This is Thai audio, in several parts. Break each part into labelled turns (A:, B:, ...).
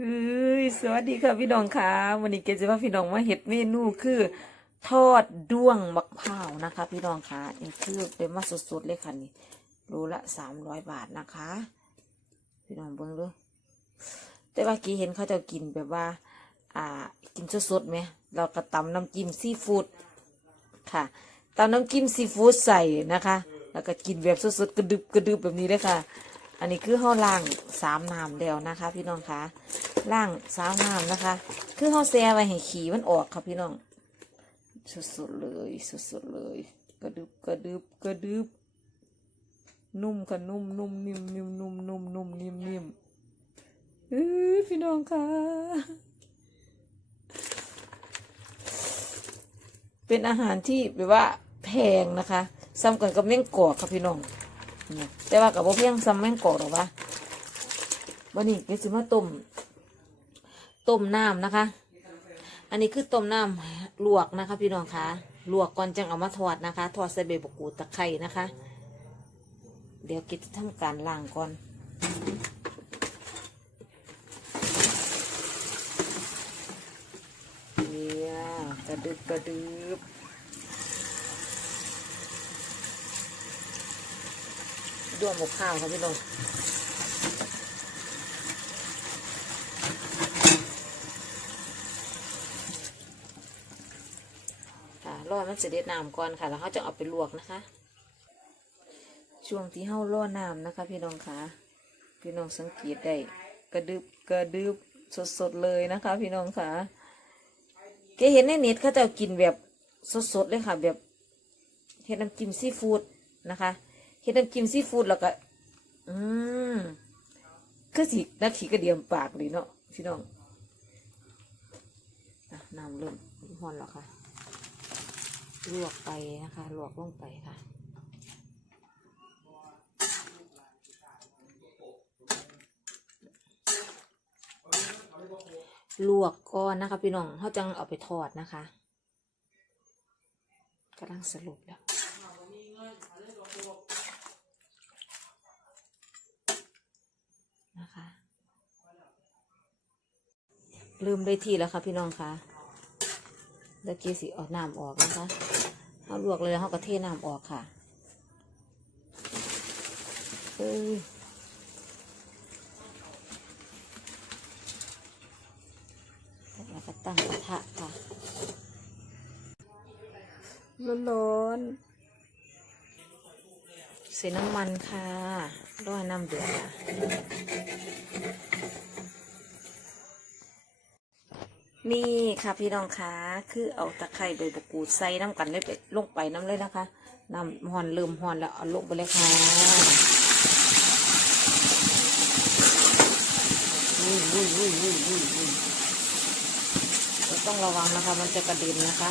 A: เอ้ยสวัสดีค่ะพี่น้องค่ะวันนี้เกจะว่าพี่น้องมาเห็ดเมนูคือ ทอดด้วงมะพร้าวนะคะ พี่น้องค่ะนี่คือเป็นมาสดๆเลยค่ะนี่โลละสามร้อยบาทนะคะ พี่น้องเบิ่งดูแต่ว่ากี้เห็นเขาจะกินแบบว่า อ่า กินสดๆไหมเราก็ตำน้ำจิ้มซีฟู้ดค่ะตำน้ำจิ้มซีฟู้ดใส่นะคะ แล้วก็กินแบบสดๆกระดึบกระดึบแบบนี้เลยค่ะ อันนี้คือห่อล่างสามน้ำเดียวนะคะ พี่น้องคะ ล่างสามน้ำนะคะ คือห่อแซ่ไว้ให้ขี่มันออกค่ะพี่น้องสดๆเลยสดๆเลย กระดึบกระดึบกระดึบนุ่มค่ะนุ่มนุ่มนิ่มนิ่มนุ่มนุ่มนุ่มนิ่มนิ่มเอ้ยพี่น้องค่ะ เป็นอาหารที่แบบว่าแพงนะคะซ้ำกันกับแมงกอกค่ะพี่น้องแต่ว่ากับว่าเพียงซ้ำแมงกอกหรอวะวันนี้ก็จะมาต้ม ต้มน้ำนะคะ อันนี้คือต้มน้ำลวกนะคะ พี่น้องคะลวกก่อนจังเอามาทอดนะคะ ทอดใส่ใบบกูตะไคร่นะคะ เดี๋ยวกิจจะทำการล้างก่อนเนี่ยกระดึบกระดึบด้วงหมกข้าวครับพี่น้อง ค่ะรอมันจะเด็ดน้ำก่อนค่ะ แล้วเขาจะเอาไปลวกนะคะ ช่วงที่เฮาล่อน้ำนะคะ พี่น้องคะพี่น้องสังเกตได้กระดึบกระดึบสดๆเลยนะคะ พี่น้องคะแกเห็นในเน็ตเขาจะกินแบบสดๆเลยค่ะ แบบเห็ดน้ำจิ้มซีฟู้ดนะคะเห็ดน้ำจิ้มซีฟู้ดแล้วก็อืมคือสินาทีก็เดียมปากเลยเนาะพี่น้องน้ำเริ่มร้อนแล้วค่ะ ลวกไปนะคะ ลวกลงไปค่ะลวกก่อนนะคะพี่น้องเขาจังเอาไปทอดนะคะกำลังสรุปแล้วนะคะลืมได้ที่แล้วค่ะพี่น้องคะ แล้วเกสิเอาน้ำออกนะคะเอาลวกเลยแล้วเขาก็เทน้ำออกค่ะเอ้ยแล้วก็ตั้งกระทะค่ะร้อนๆใส่น้ำมันค่ะร้อยน้ำเดือดค่ะ นี่ค่ะพี่น้องคะคือเอาตะไคร้ใบมะกรูดใส่น้ำกันเลยไปลงไปน้ำเลยนะคะน้ำหอนเริ่มหอนแล้วเอาลงไปเลยค่ะอุ้ยอุ้ยอุ้ยอุ้ยอุ้ยต้องระวังนะคะ มันจะกระเด็นนะคะ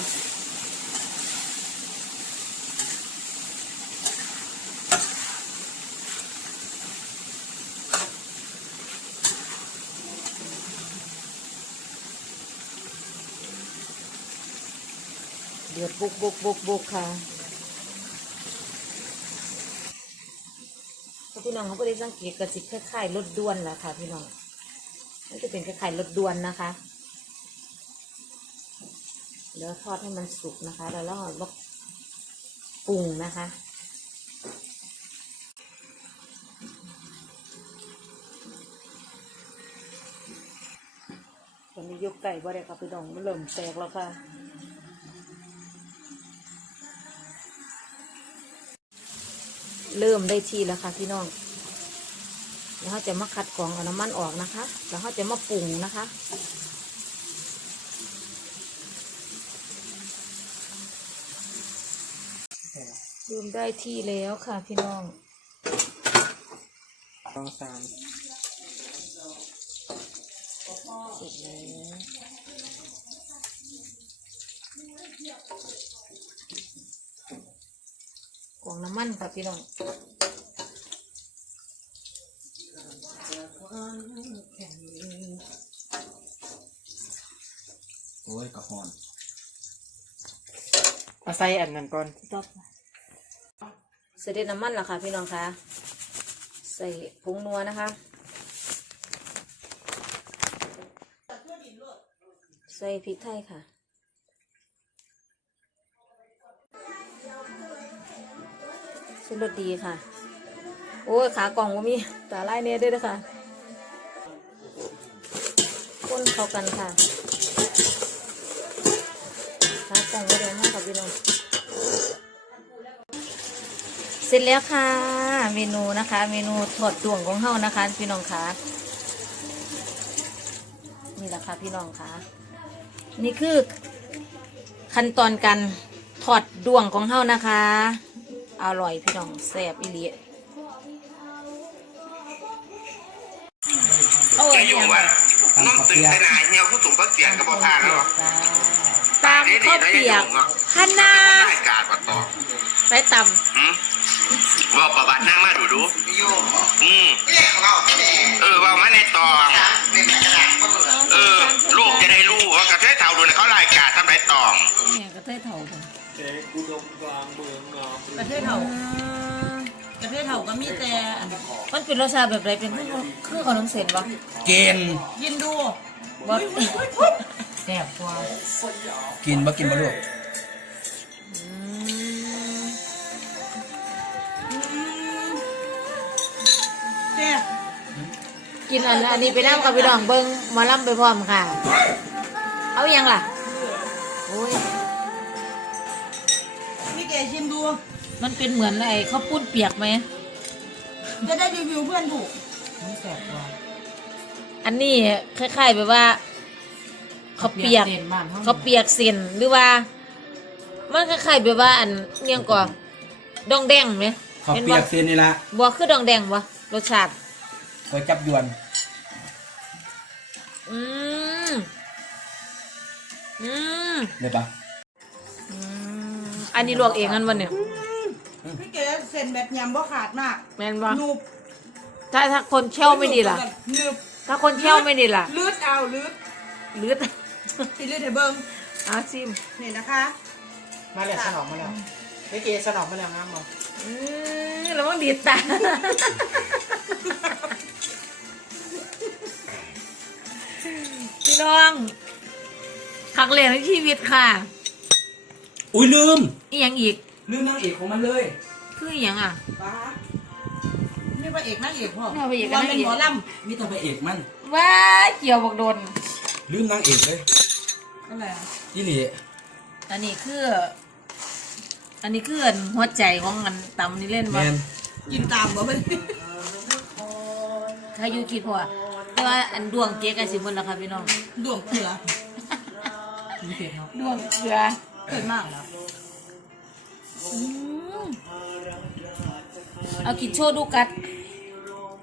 A: บุกบุกบุกบุกค่ะถ้าพี่น้องเขาไม่ได้สังเกตกระสิคล้ายๆรถด่วนแหละค่ะ พี่น้องมันจะเป็นคล้ายๆรถด่วนนะคะเดี๋ยวทอดให้มันสุกนะคะ แล้วเราก็ปรุงนะคะตอนนี้ยกไก่บ่ได้ค่ะพี่น้องมันเริ่มแตกแล้วค่ะ เริ่มได้ที่แล้วค่ะพี่น้องแล้วเขาจะมาคัดกรองเอาน้ำมันออกนะคะ แล้วเขาจะมาปรุงนะคะลืมได้ที่แล้วค่ะพี่น้อง
B: สองสาม
A: เสร็จแล้ว วางน้ำมันค่ะพี่น้อง
B: โอ้ยกระหอนเอาใส่อันนั้นก่อน
A: ต๊อปเสด็จน้ำมันแล้วค่ะพี่น้องคะใส่ผงนัวนะคะ ใส่พริกไทยค่ะ ชุดรสดีค่ะ โอ้ยขากล่องว่ามีตาไล่เนี้ยด้วยนะคะก้นเข้ากันค่ะขากล่องไม่ได้มากค่ะพี่น้องเสร็จแล้วค่ะ เมนูนะคะ เมนูถอดดวงของเฮานะคะ พี่น้องค่ะนี่แหละค่ะพี่น้องค่ะ นี่คือขั้นตอนการถอดดวงของเฮานะคะ อร่อยพี่น้องแซ่บอีหลีโอ้ย
C: จะยุ่งว่าน้องตึงขนาดเหี่ยวผู้สูงพระเสียงกับพ่อพาแล้วหรอ
A: ตามข้าวเปียกฮันนา
C: ได้กาดมาต่อ
A: ไปต
C: หืมว่าประวัตินั่งมาดูดูอืมเออว่ามาในตองเออลูกจะได้รู้ว่ากระเทยเท่าดูนะเขารายการทำไรตองำ
A: เนี่ยกระเทยเถา บ่
D: ประเทศเถาประเทศเถาก็มีแต่อัน
A: มันเป็นรสชาติแบบไรเป็นคือคือขนมเส้นปะ
E: เกณฑ์
D: ยินดู
A: บ่
D: แซ่บกว่า
E: กินบ่กินบ่ลูก
A: อืม
D: แซ่บ
A: กินอันอันนี้ไปน้ำกับพี่น้องเบิ้งหมาล่ำไปพร้อมค่ะ เอาอยังล่ะ โอ้ย
D: พี่เกชิมดู
A: มันเป็นเหมือนไอ้ข้าวปุ้นเปียกไหม
D: จะได้รีวิวเพื่อนถูก
A: แซ่บกว่าอันนี้คล้ายๆแบบว่าข้าวเปียกข้าวเปียกเส้นหรือว่า มันคล้ายๆแบบว่าอันเนียงก่อนดองแดงไหม
E: ข้าว
A: ห็น
E: เปี
A: บ่
E: ยกเส้นนี่ละ
A: บัวคือดองแดงบ่รสชาติ
E: ก๋วยจับยวน
A: อืม อืม
E: เดี๋ยวปะ
A: อืม อันนี้ลวกเองกันวันเนี่ย
D: พี่เกเส้นแบบยำบ่ขาดมาก
A: แม่นบ่
D: นุบ
A: ถ้าถ้าคนเชี่ยวไม่ดีล่ะ
D: นึบ
A: ถ้าคนเชี่ยวไม่ดีล่ะ
D: ลืดเอาลืด
A: หรือ
D: พี่ลืดให้เบิ้ง
A: เอาซิม
D: นี่นะคะ
B: มาแล้วสนองมาแล้วเมื่อกี้สนองมาแล้วงามบ่
A: อืมแล้วมันดีดตาพี่น้องครั้งแรกในชีวิตค่ะ
E: อุ้ยลืม
A: อีหยังอีก
E: ลืมนางเอกของมันเลย
A: คืออีหยังอะ
D: ป้านี่พระเอกนางเอกพ่อ
A: นี่พระเอกกับ
D: ว่า
A: นา
D: เป็
A: ง
D: น
A: เอก
D: หมอล
E: มีแต่พระเอกมัน
A: ว้าเกี่ยวบอกโดน
E: ลืมนางเอกเลยำ
D: อะไรอะ
E: นี่หลี
A: อันนี้คือ อันนี้คือหัวใจของอันตำนี่เล่น
E: แม
A: บ่
E: น
D: กินตามบ่เพิ่น
A: ถ้าอยู่คิดพอแต่ว่าอันดวงเก๊กกันสิมันละค่ะพี่น้อง
D: ดวงเกลือ
A: ดวงเกลือ
D: เกิดมากแล้ว
A: อืมเอากินโชว์ดูกัด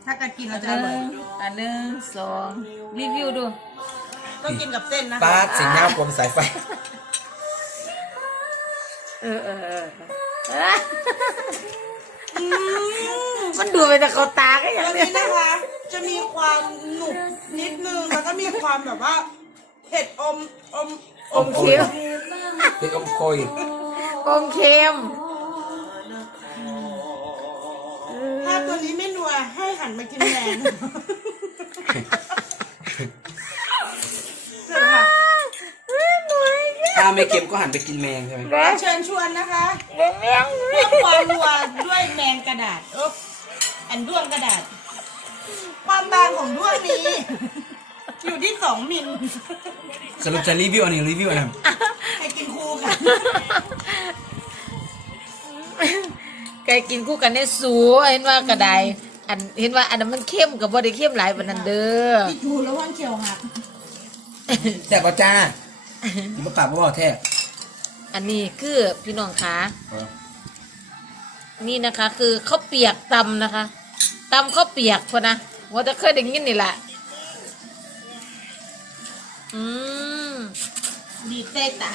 D: ถ้ากัดกินเราจะ
A: อั
D: อน
A: ห
D: ร่อย
A: นึ่งอันหนึ่งสองรีวิวดู
D: ต้องกินกับเส้นนะคะ
E: ปาดสีหน้ากลมสายไฟ
A: เออเออเออเออมันดูไปแต่เขาตาก็อย่าง
D: ตัว
A: เนี้
D: นี้
A: ย
D: นะคะ จะมีความหนุบนิดนึงแล้วก็มีความแบบว่าเผ็ดอมอม
A: อมเค็ม
E: เป็นอมโคย
A: อมเค็ม
D: ถ้าตัวนี้ไม่นัวให้หันมากินแมงเชิญค่ะ
E: ถ้าไม่เค็มก็หันไปกินแมงใช่ไหม
D: เชิญชวนนะคะ
A: เลี้ยงเลี้ยง
D: เพิ่มความนัวด้วยแมงกระดาษเอ๊บอันด้วงกระดาษ ความบางของด้วงนี้ อยู่ที่สองมิล
E: สรุปจะรีวิวอันนี้รีวิวอันนั้น
D: ให้กินคู่ค่ะ
A: ไก่กินคู่กันได้สูเห็นว่ากระไดอันเห็นว่าอันนั้นมันเข้มกับบ่ได้เข้มหลายปานนั้นเด้อ
D: พี่จูแล้วว่างเขียวหัก
E: แซ่บกว่าจ้ากินมะปรากบ่บ่แท้
A: อันนี้คือพี่น้องคะนี่นะคะ คือข้าวเปียกตำนะคะตำข้าวเปียกพอนะว่าจะเคยได้ยินนี่แหละอืม
D: ดีเต้ตา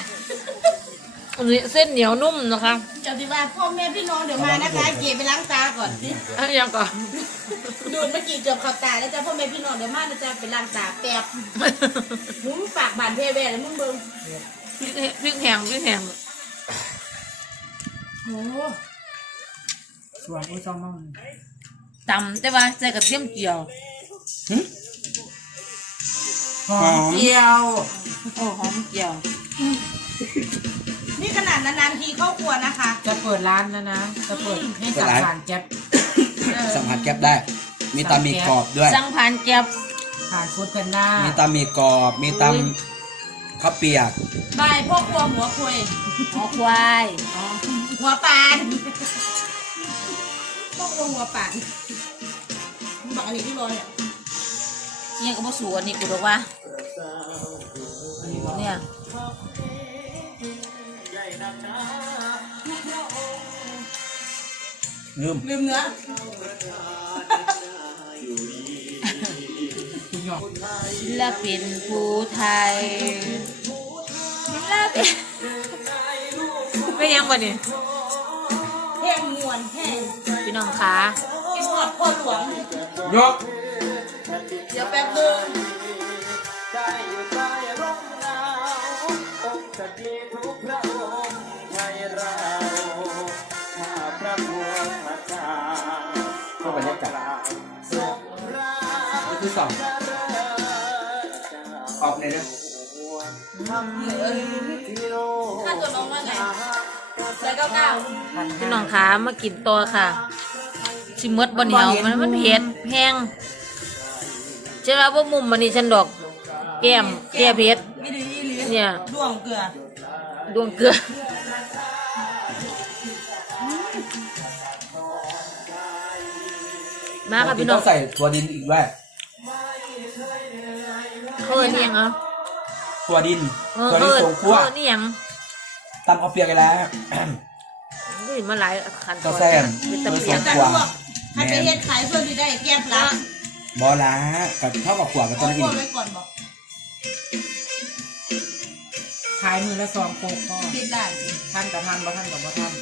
A: อันนี้เส้นเหนียวนุ่มนะคะ
D: เจ้าที่ว่าพ่อแม่พี่น้องเดี๋ยวมานะคะเก๋ไปล้างตาก่อนสิ
A: อันยังก่อน
D: ดูดเมื่อกี้เกือบเข้าตาแล้วจ้าพ่อแม่พี่น้องเดี๋ยวมาแล้วจ้าไปล้างตาแป๊บมึงปากบานเพแว่แล้วมึงเบิ่ง
A: พริกพริกแห้งพริกแห้ง
D: โอ้สวยอุ้ยซองมั่ง
A: ตำแต่ว่าใส่กระเทียมเจียว
E: หึ
B: หอมเจียว
A: โอ้หอมเจียว
D: นี่ขนาดนานๆทีเข้าครัวนะคะ
B: จะเปิดร้านแล้วนะ จะเปิดให้สั่งผ่านแก๊ป
E: สัมผัสแก๊บได้ มีตำหมีกรอบด้วย
A: สั่งผ่านแก็บ
B: ผ่านฟู้ดแพนด้า
E: มีตำหมีกรอบ มีต
A: อุ๊ยำ
E: ข้าวเปียก
D: บายพ่อครัวหัวคุย
A: หอควาย
D: หัวปานพ่อครัวหัวปานมึงบอกอันนี้ที่รอเนี่ย
A: ยังก็บ่สูอันนี้กูบอกว่า เนี่ย
E: ลืม
D: ลืมเนื้อ
A: ศิลปินผู้ไทยศิลปินไม่ยังบ่นี่
D: แห้งมวนแห้ง
A: พี่น้องคะ
D: กินหอดพ่อหลวง
E: ยก
D: เดี๋ยวแป๊บนึง
E: อสองออกเลยนะ
D: ค่าตัวน้องว่าไงร้อยเก้าเก้า
A: พี่น้องคะมากินตัวค่ะ ชิมมดบนเหนียวมันมันเผ็ดแห้งเจ้าว่ามุมมันนี่ฉันดอก แก้มแก้เผ็ด
D: ไม่ดีอีหลี
A: เนี่ย
D: ดวงเกลือ
A: ดวงเกลือมาค่ะพี่น้
E: ต้
A: อ
E: องงใส่ตัวดินอีกด้วย
A: เออนี่ยังเหรอ
E: ตัวดิน
A: เออ
E: ตัว
A: เอ
E: ดิน
A: อ
E: ทรงคั่ว
A: เออนี่ยัง
E: ตำข้าวเปียกไปแล้ว
A: นี่มาหลายขั้นตอน
E: ก็แซ่บ
A: เป็นตะเพียง
D: แต่
E: กว่า
D: ลวกใครไปเฮ็ดขายเพื่อที่ได้แก้ปลา
E: บอละกับเท่ากับขวากับ
D: เอา
E: ตัวนั้น
D: พ
E: อี
D: วก
E: ก
D: ไว้ก่อนบอก
B: ขายมือละซองโคกพ่อ
D: คิดได้
B: ท่านกับท่านบ่ท่านกับบ่ท่าน